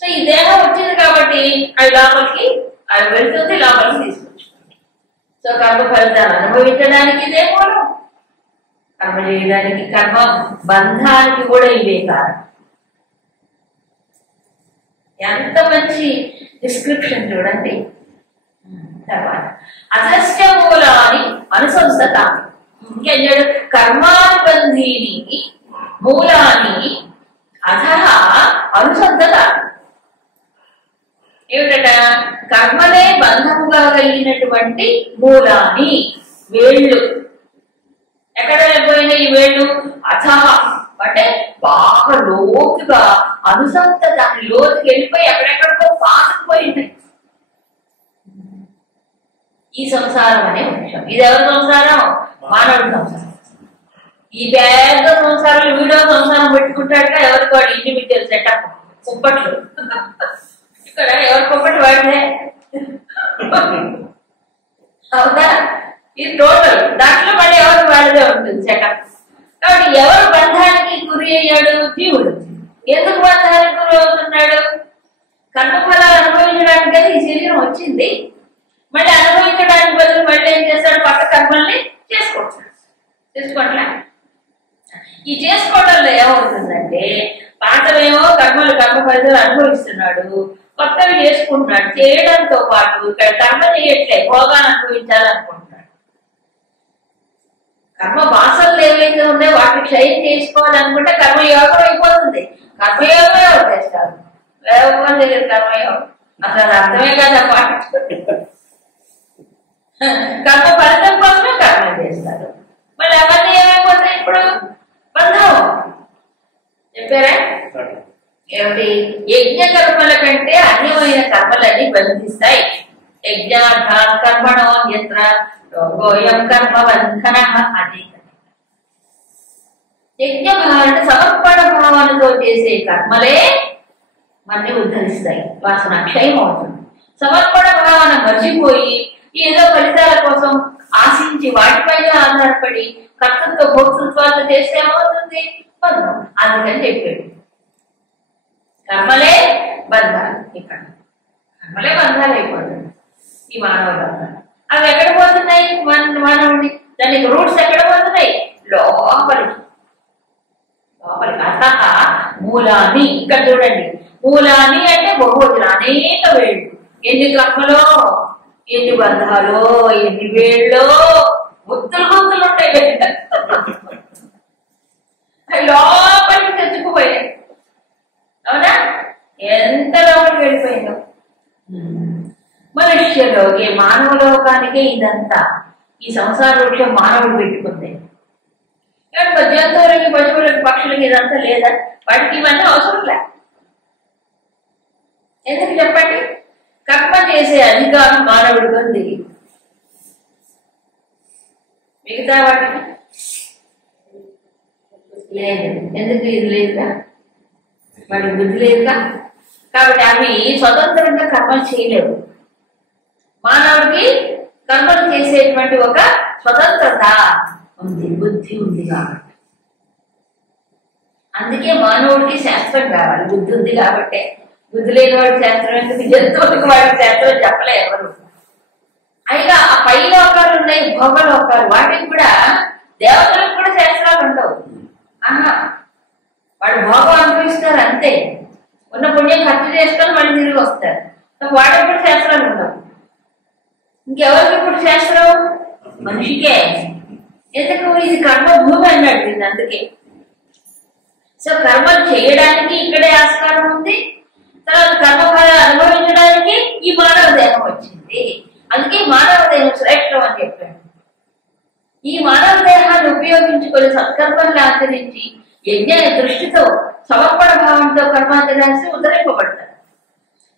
సో ఈ దేహం వచ్చింది కాబట్టి అవి లోపలికి అవి వెళ్తుంది, లోపలికి తీసుకొచ్చుకుంటుంది. సో కర్మ ఫలితాలు అనుభవించడానికి ఇదే మూలం, కర్మ చేయడానికి, కర్మ బంధానికి కూడా ఇవే కారణం. ఎంత మంచి డిస్క్రిప్షన్ చూడండి. తర్వాత అధస్య మూలాన్ని అనుసంధతామి, ఇంకేం కర్మానుబంధీని మూలాన్ని అధః అనుసంధతామి. ఏమిటట? కర్మలే బంధముగా కలిగినటువంటి మూలాన్ని, వేళ్ళు. ఎక్కడ వెళ్ళిపోయినా ఈ వేళ్ళు? అధః అంటే బాగా లోతుగా అనుసంధతాన్ని, లోతుకి వెళ్ళిపోయి ఎక్కడెక్కడికో పాతుకుపోయింది. ఈ సంసారం అనే విషయం. ఇది ఎవరి సంసారం? మానవుడి సంసారం. ఈ పెద్ద సంసారాలు వీడియో సంసారం పెట్టుకుంటాడుగా ఎవరికి వాడు ఇండివిజువల్ సెటప్ కుప్పట్లు. ఇక్కడ ఎవరి కుప్పటి వాడితే అవునా? ఇది టోటల్. దాంట్లో మళ్ళీ ఎవరు వాడిదే ఉంటుంది సెటప్. కాబట్టి ఎవరు బంధానికి గురి అయ్యాడు? జీవుడు. ఎందుకు బంధానికి గురి అవుతున్నాడు? కర్మఫలాలు అనుభవించడానికి ఈ శరీరం వచ్చింది. మళ్ళీ అనుభవించడానికి బదులు మళ్ళీ ఏం చేస్తాడు? కొత్త కర్మల్ని చేసుకోవట్లే. ఈ చేసుకోవడంలో ఏమవుతుందంటే పాతవేమో కర్మ ఫలితాలు అనుభవిస్తున్నాడు, కొత్తవి చేసుకుంటున్నాడు. చేయడంతో పాటు ఇక్కడ కర్మ చేయట్లే, భోగాన్ని అనుభవించాలనుకుంటున్నాడు. కర్మ వాసనలు ఏవైతే ఉన్నాయో వాటిని క్షయం చేసుకోవాలనుకుంటే కర్మయోగం అయిపోతుంది. కర్మయోగం ఎవరు చేస్తారు? వేగం దగ్గర కర్మయోగం అసలు అర్థమే కదా. కర్మ ఫలితం కోసమే కర్మ చేస్తారు. మళ్ళీ అవన్నీ ఏమైపోతాయి? ఇప్పుడు బంధం చెప్పారా? ఏమిటి? యజ్ఞ కర్మల కంటే అన్యమైన కర్మలన్నీ బంధిస్తాయి. యజ్ఞార్థ కర్మణో యత్ర లోకోయం కర్మ బంధన. అది యజ్ఞ భావన, సమర్పణ భావనతో చేసే కర్మలే మనని ఉద్ధరిస్తాయి. వాసన క్షయం అవుతుంది. సమర్పణ భావన మర్చిపోయి ఏదో ఫలితాల కోసం ఆశించి వాటిపైన ఆధారపడి కర్తృత్వ భోక్తృత్వాలు చేస్తే ఏమవుతుంది? బంధం. అందుకని చెప్పాడు కర్మలే బంధాలు. ఇక్కడ కర్మలే బంధాలు అయిపోతుంది ఈ మానవ బంధాలు. అవి ఎక్కడ పోతున్నాయి? మానవుడి దానికి రూట్స్ ఎక్కడ పోతున్నాయి? లోపలికి. అతః మూలాన్ని. ఇక్కడ చూడండి, మూలాన్ని అంటే బహువచనం, అనేక వేళ్ళు. ఎన్ని కర్మలో, ఎన్ని బంధాలు, ఎన్ని వేళ్ళు, గుర్తులు ఉంటాయి. లోపలికి తెచ్చుకుపోయాయి. అవునా? ఎంత లోపలికి వెళ్ళిపోయిందో. మనుష్యలోకి, మానవ లోకానికే ఇదంతా. ఈ సంసార వృక్షం మానవుడు పెట్టుకుంది. కానీ జంతువులకి, పశువులకి, పక్షులకి ఇదంతా లేదా? వాటికి ఇవన్నీ అవసరం లే. ఎందుకు చెప్పండి? కర్మ చేసే అధికారం మానవుడికి ఉంది. మిగతా వాటికి లేదు. ఎందుకు? ఇది లేదుగా, వాడికి బుద్ధి లేదుగా. కాబట్టి అవి స్వతంత్రంగా కర్మలు చేయలేవు. మానవుడికి కర్మలు చేసేటువంటి ఒక స్వతంత్రత ఉంది, బుద్ధి ఉంది. కాబట్టి అందుకే మానవుడికి శాస్త్రం కావాలి. బుద్ధి ఉంది కాబట్టి. బుద్ధి లేని వాడికి శాస్త్రం ఎందుకు? జంతువులకి వాడికి శాస్త్రం చెప్పలే ఎవరు. అయినా ఆ పై లోకాలు ఉన్నాయి, భోగ లోకాలు. వాటికి కూడా, దేవతలకు కూడా శాస్త్రాలు ఉండవు. ఆహా, వాడు భోగం అనుభవిస్తారు అంతే. ఉన్న పుణ్యం ఖర్చు చేసుకొని మళ్ళీ తిరిగి వస్తారు. వాడికి కూడా శాస్త్రాలు ఉండవు. ఇంకెవరికి ఇప్పుడు శాస్త్రం? మనిషికే. ఎందుకు? ఇది కర్మ భూమి అన్నాడు దీన్ని. అందుకే సో కర్మలు చేయడానికి ఇక్కడే ఆస్కారం ఉంది. తర్వాత కర్మఫలాలు అనుభవించడానికి ఈ మానవ దేహం వచ్చింది. అందుకే మానవ దేహం శ్రేష్టం అని చెప్పాడు. ఈ మానవ దేహాన్ని ఉపయోగించుకొని సత్కర్మల్ని ఆచరించి యజ్ఞ దృష్టితో, సమర్పణ భావంతో కర్మాచరించి ఉద్ధరింపబడతారు.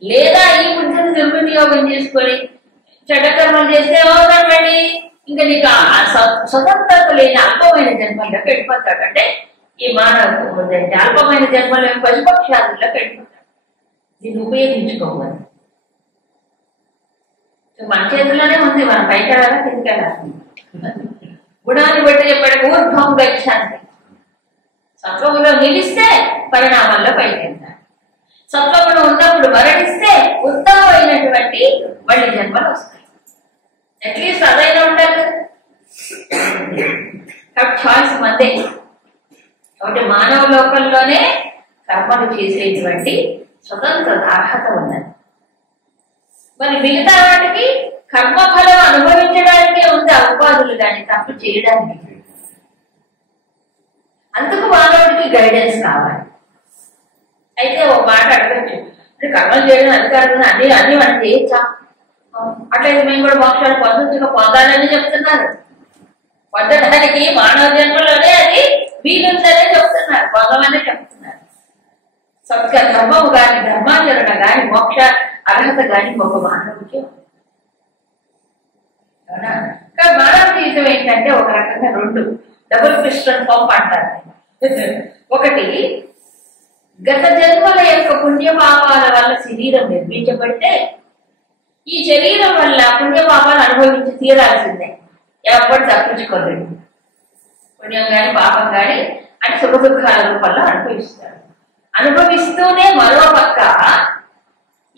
లేదా ఈ బుద్ధిని దుర్వినియోగం చేసుకొని చెడ్డ కర్మలు చేస్తే ఏమవుతాడండి? ఇంకా నీకు స్వతంత్రత లేని అల్పమైన జన్మల్లోకి వెళ్ళిపోతాడు. అంటే ఈ మానవ అల్పమైన జన్మలో పశుపక్షాదుల్లోకి వెళ్ళిపోతాడు. దీన్ని ఉపయోగించుకోవాలి. మన చేతుల్లోనే ఉంది. మనం బయట వెళ్ళాలా, తిరిగెళ్ళాలి. గుణాన్ని బట్టి చెప్పాడు ఊర్ధ్వం గచ్చంతి. సత్వములో నిలిస్తే పరిణామాల్లో పైకెళ్తారు. సత్వములు ఉన్నప్పుడు మరణిస్తే ఉత్తమమైనటువంటి మళ్ళీ జన్మలు వస్తాయి. అట్లీస్ట్ అదైనా అంతే. కాబట్టి మానవ లోకంలోనే కర్మలు చేసేటువంటి స్వతంత్ర అర్హత ఉన్నది. మరి మిగతా వాటికి కర్మఫలం అనుభవించడానికే ఉంది ఆ ఉపాధులు, కానీ తప్పు చేయడానికి. అందుకు మానవుడికి గైడెన్స్ కావాలి. అయితే ఒక మాట అడగచ్చు, అంటే కర్మలు చేయడం అధికారులు అన్ని అన్ని మనం చేయొచ్చా? అట్లయితే మేము కూడా మోక్షాలు పొందొచ్చుగా, పొందాలని చెప్తున్నారు. పొందడానికి మానవ జన్మలోనే అది వీలుందనే చెప్తున్నారు, పొందమనే చెప్తున్నారు. సత్క కర్మము కానీ ధర్మాచరణ కానీ మోక్ష అర్హత కానీ ఒక మానవుడికి. అవునా? కానీ మానవ జీవితం ఏంటంటే ఒక రకంగా రెండు డబుల్ పిస్టన్ పంప్ అంటారు. ఒకటి, గత జన్మల యొక్క పుణ్యపాపాల వల్ల శరీరం నిర్మించబడితే ఈ శరీరం వల్ల పుణ్యపాపాలు అనుభవించి తీరాల్సిందే, ఎప్పటి తప్పించుకోలేదు. పుణ్యం కానీ పాపం కానీ అంటే సుఖ దుఃఖాల రూపంలో అనుభవిస్తారు. అనుభవిస్తూనే మరో పక్క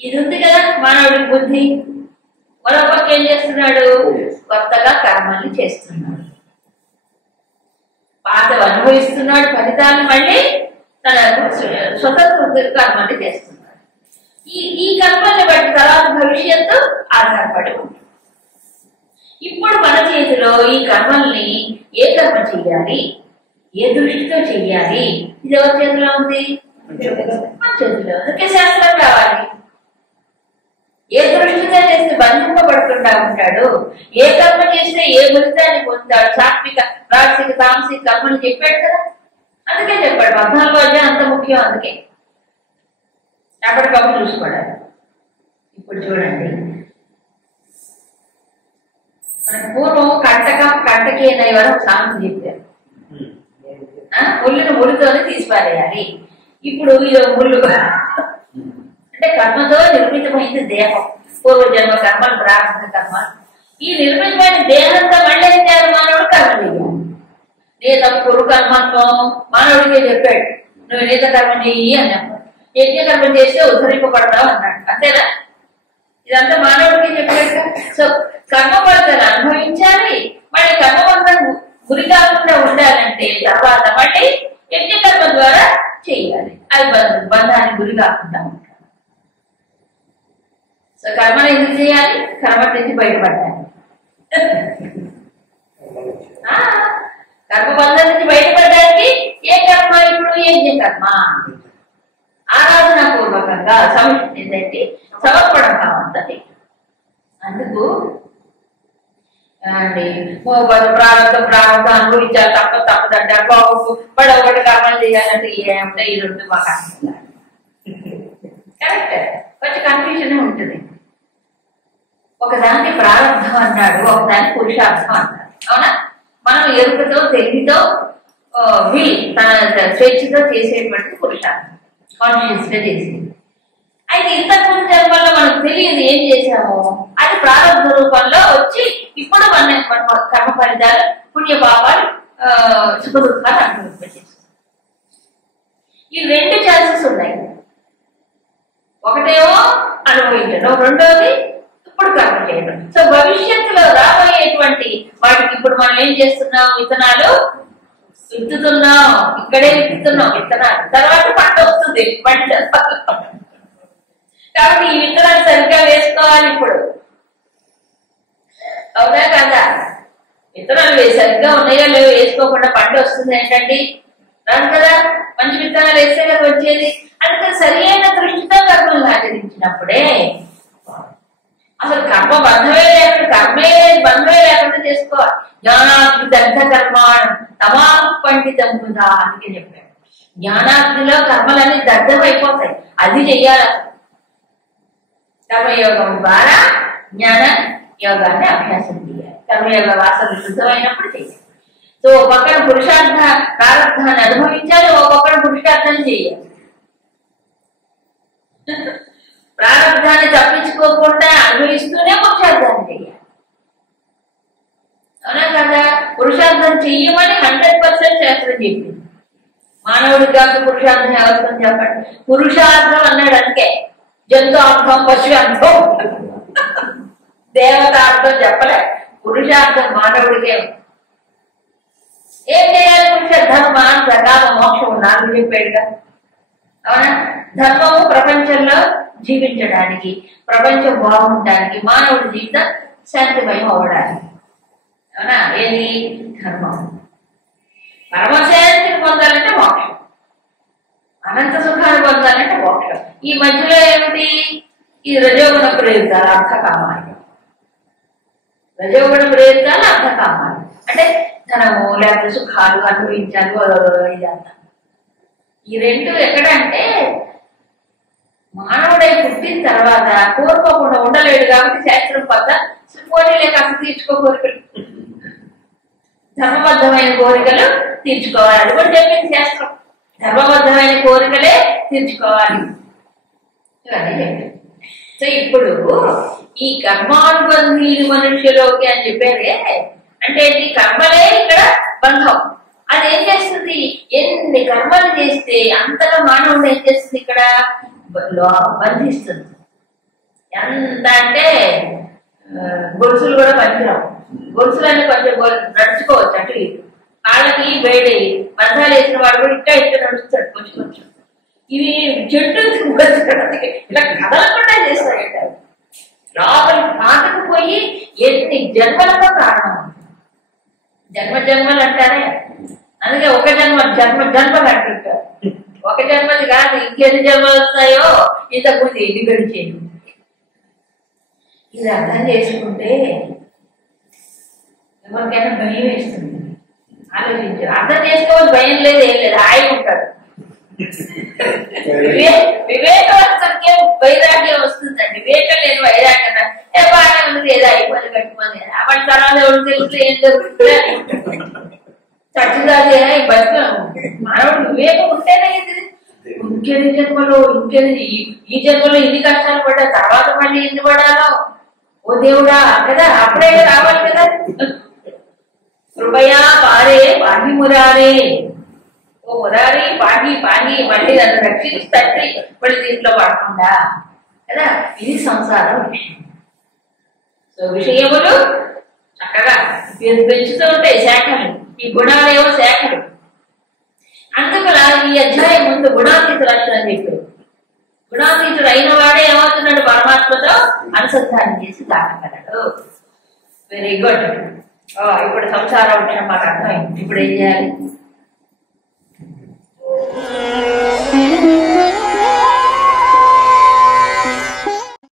ఇది ఉంది కదా మానవుడి బుద్ధి, మరో పక్క ఏం చేస్తున్నాడు? కొత్తగా కర్మల్ని చేస్తున్నాడు, పాతవి అనుభవిస్తున్నాడు, ఫలితాలను మళ్ళీ తన స్వతంత్ర కర్మల్ని చేస్తున్నాడు. ఈ కర్మల్ని బట్టి తర్వాత భవిష్యత్తు ఆధారపడి ఉంటుంది. ఇప్పుడు మన చేతిలో ఈ కర్మల్ని ఏ కర్మ చెయ్యాలి, ఏ దృష్టితో చెయ్యాలి, ఇది ఎవరి చేతిలో ఉంది? మన చేతిలో. అందుకే శాస్త్రం కావాలి. ఏ దృష్టితో చేస్తే బంధింపబడుతుంటా ఉంటాడు, ఏ కర్మ చేస్తే ఏ ఫలితాన్ని పొందుతాడు. సాత్విక రాజసిక తామసిక కర్మని చెప్పాడు కదా, అందుకే చెప్పాడు 14వ అధ్యాయం అంత ముఖ్యం. అందుకే ఎప్పటికప్పుడు చూసుకోవడాలి. ఇప్పుడు చూడండి, మన పూర్వం కంటకి అనే వారు ఒక సామెత చెప్పారు. ముళ్ళును ముళ్ళుతోనే తీసిపారేయాలి. ఇప్పుడు ఇది ముళ్ళు అంటే కర్మతో నిర్మితమైంది దేహం, పూర్వజన్మ కర్మలు, ప్రారంభ కర్మలు. ఈ నిర్మితమైన దేహంతో మళ్ళీ ఏం చేయాలి? మానవుడు కర్మ చేయాలి. నేత పురు కర్మత్వం మానవుడికే చెప్పాడు, నువ్వు నేత కర్మ చెయ్యి అన్నప్పుడు. యజ్ఞ కర్మ చేస్తే ఉద్ధరింపబడతావు అన్నాడు. అంతేనా? ఇదంతా మానవుడికి చెప్పాడు. సో కర్మ ఫలితాలు అనుభవించాలి, మళ్ళీ కర్మ ఫలితం గురి కాకుండా ఉండాలంటే తర్వాత మళ్ళీ యజ్ఞ కర్మ ద్వారా చేయాలి. అది బంధానికి గురి కాకుండా ఉంటాడు. సో కర్మను ఎందుకు చేయాలి? కర్మ నుంచి బయటపడాలి. కర్మబంధం నుంచి బయటపడడానికి ఏ కర్మ? ఇప్పుడు యజ్ఞ కర్మ, ఆరాధన పూర్వకంగా ఏంటంటే సమర్పణం కావాలి. అందుకు ప్రారంభం అనుభవించాలి, తప్పదంటే బాబు పడ ఒకటి కర్మలు చేయాలంటే ఏమంటే ఈ రెండు మాకు కరెక్ట్, కొంచెం కన్ఫ్యూజన్ ఉంటుంది. ఒకదాన్ని ప్రారంభం అన్నాడు, ఒకదాన్ని పురుషార్థం అన్నాడు. అవునా? మనం ఎరుకతో తెలివితో తన స్వేచ్ఛతో చేసేటువంటి పురుషార్థం, కాన్షియస్ గా చేసేది. అయితే ఇంతకుముందు జన్మల్లో మనకు తెలియదు ఏం చేశామో, అది ప్రారంభ రూపంలో వచ్చి ఇప్పుడు మన కర్మ ఫలితాలు, పుణ్య పాపాలు, సుఖ దుఃఖాలు అనుభవింపచేస్తాం. ఈ రెండు ఛాన్సెస్ ఉన్నాయి. ఒకటేమో అనుభవించడం, రెండోది ఇప్పుడు కర్మ చేయడం. సో భవిష్యత్తులో రాబోయేటువంటి వాటికి ఇప్పుడు మనం ఏం చేస్తున్నాం? విత్తనాలు విత్తుతున్నాం, ఇక్కడే విత్తుతున్నాం విత్తనాలు, తర్వాత పంట వస్తుంది. పంట కాబట్టి ఈ విత్తనాలు సరిగ్గా వేసుకోవాలి ఇప్పుడు. అవునా కదా? విత్తనాలు సరిగ్గా ఉన్నాయో లేవో వేసుకోకుండా పంట వస్తుంది ఏంటండి? రాదు కదా. మంచి విత్తనాలు వేస్తే కదా వచ్చేది. అందుకని సరి అయిన దృష్టితో కర్మలను ఆచరించినప్పుడే అసలు కర్మ బంధమే లేకుండా, కర్మే బంధమే లేకుండా చేసుకోవాలి. జ్ఞానాగ్ని దగ్ధ కర్మాణం తమాం పండితం కదా అందుకే చెప్పాడు. జ్ఞానాగ్నిలో కర్మలన్నీ దగ్ధం అయిపోతాయి, అది చెయ్యాలి. కర్మయోగం ద్వారా జ్ఞాన యోగాన్ని అభ్యాసం చేయాలి. కర్మయోగ వాసన శుద్ధమైనప్పుడు చేయాలి. సో పక్కన పురుషార్థ ప్రారంభాన్ని అనుభవించాలి, ఓ పక్కన పురుషార్థాన్ని చేయాలి. ప్రారంభాన్ని తప్పించుకోకుండా అనుభవిస్తూనే పురుషార్థాన్ని చేయాలి. అవునా కదా? పురుషార్థం చెయ్యమని 100% శాస్త్రం చెప్పింది. మానవుడికి కాదు పురుషార్థం ఎవరితో చెప్పండి. పురుషార్థం అన్నాడు అందుకే, జంతు అర్థం, పశు అర్థం, దేవతార్థం చెప్పలే. పురుషార్థం మానవుడికే. ఏం చేయాలి? ధర్మ, ప్రకామ, మోక్షం 4 చెప్పాడుగా. అవునా? ధర్మము ప్రపంచంలో జీవించడానికి, ప్రపంచం బాగుండడానికి, మానవుడి జీవితం శాంతిమయం అవ్వడానికి. అవునా? ఏది? ధర్మం. పరమశాంతిని పొందాలంటే మోక్షం, అనంత సుఖాన్ని పొందాలంటే మోక్షం. ఈ మధ్యలో ఏమిటి? ఈ రజోగుణ ప్రయోగాలు, అర్థకామాలు. రజోగుణ ప్రయోగాలు, అర్థకామాలు అంటే ధనము లేకపోతే సుఖాలు అనుభవించాలి ఇదంతా. ఈ రెండు ఎక్కడంటే మానవుడై పుట్టిన తర్వాత కోరుకోకుండా ఉండలేడు కాబట్టి శాస్త్రం పద్ధ పోనీలే కాస్త తీర్చుకో కోరికలు, ధర్మబద్ధమైన కోరికలు తీర్చుకోవాలి. అది కూడా చెప్పింది శాస్త్రం, ధర్మబద్ధమైన కోరికలే తీర్చుకోవాలి ఇవన్నీ చెప్పింది. సో ఇప్పుడు ఈ కర్మానుబంధి మనుష్యలోకి అని చెప్పారే, అంటే ఈ కర్మలే ఇక్కడ బంధం. అది ఏం చేస్తుంది? ఎన్ని కర్మలు చేస్తే అంతగా మానవుడు ఏం చేస్తుంది? ఇక్కడ బంధిస్తుంది. ఎంత అంటే గొలుసులు కూడా పనికిరావు. గొలుసులన్నీ కొంచెం నడుచుకోవచ్చు అటు ఇటు, కాళ్ళకి వేడి బంధాలు వేసిన వాడు కూడా ఇంకా ఇక్కడ నడుస్తాడు కొంచెం కొంచెం. ఇవి చెట్టు ఇలా కదలకుండా చేస్తాయట. లోపలి పాతకుపోయి ఎన్ని జన్మలకు కారణం. జన్మలు అంటారే, అందుకే ఒక జన్మలు అంటుంటారు. ఒక జన్మది కాదు, ఇంకెన్ని జన్మలు వస్తాయో ఇంతకుముందు ఎన్ని గడిచేది. ఇది అర్థం చేసుకుంటే ఎవరికైనా భయం వేస్తుంది. ఆలోచించారు, అర్థం చేసుకోవాలి, భయం లేదు, ఏం లేదు, హాయిగా ఉంటాడు. వివేకవంతకే వైరాగ్యం వస్తుందండి. వివేకం లేని వైరాగ్యం బాగా ఉంది, ఏదో అయిపోయి కట్టుకుంది అవన్నీ తర్వాత ఎవరు తెలుసు ఏం జరుగుతుందా చచ్చుదాది బతుక. మానవుడు వివేకం ఉంటేనే ఇంకెన్ని జన్మలో ఈ జన్మలో ఇన్ని కష్టాలు పడ్డా తర్వాత మళ్ళీ ఎన్ని పడాలో ఓ దేవుడా కదా, అప్పుడే రావాలి కదా. కృపయా పారే పాహి మురారే, ఓ మురారి పాహి పాహి, మళ్ళీ నన్ను రక్షించి తండ్రి మళ్ళీ దీంట్లో పడకుండా కదా. ఇది సంసారం విషయం. సో విషయములు చక్కగా పెంచుతూ ఉంటాయి శాఖలు, ఈ గుణాలేవో శాఖలు. అందుకు ఈ అధ్యాయం ముందు గుణాతీత లక్షణం చెప్పారు. గుణాతీతుడు అయిన వాడే ఏమవుతున్నాడు? పరమాత్మతో అనుసంధానం చేసి దాటగలడు. Very good. ఇప్పుడు సంసార విషయం మాకు అర్థమైంది. ఇప్పుడు ఏం చేయాలి?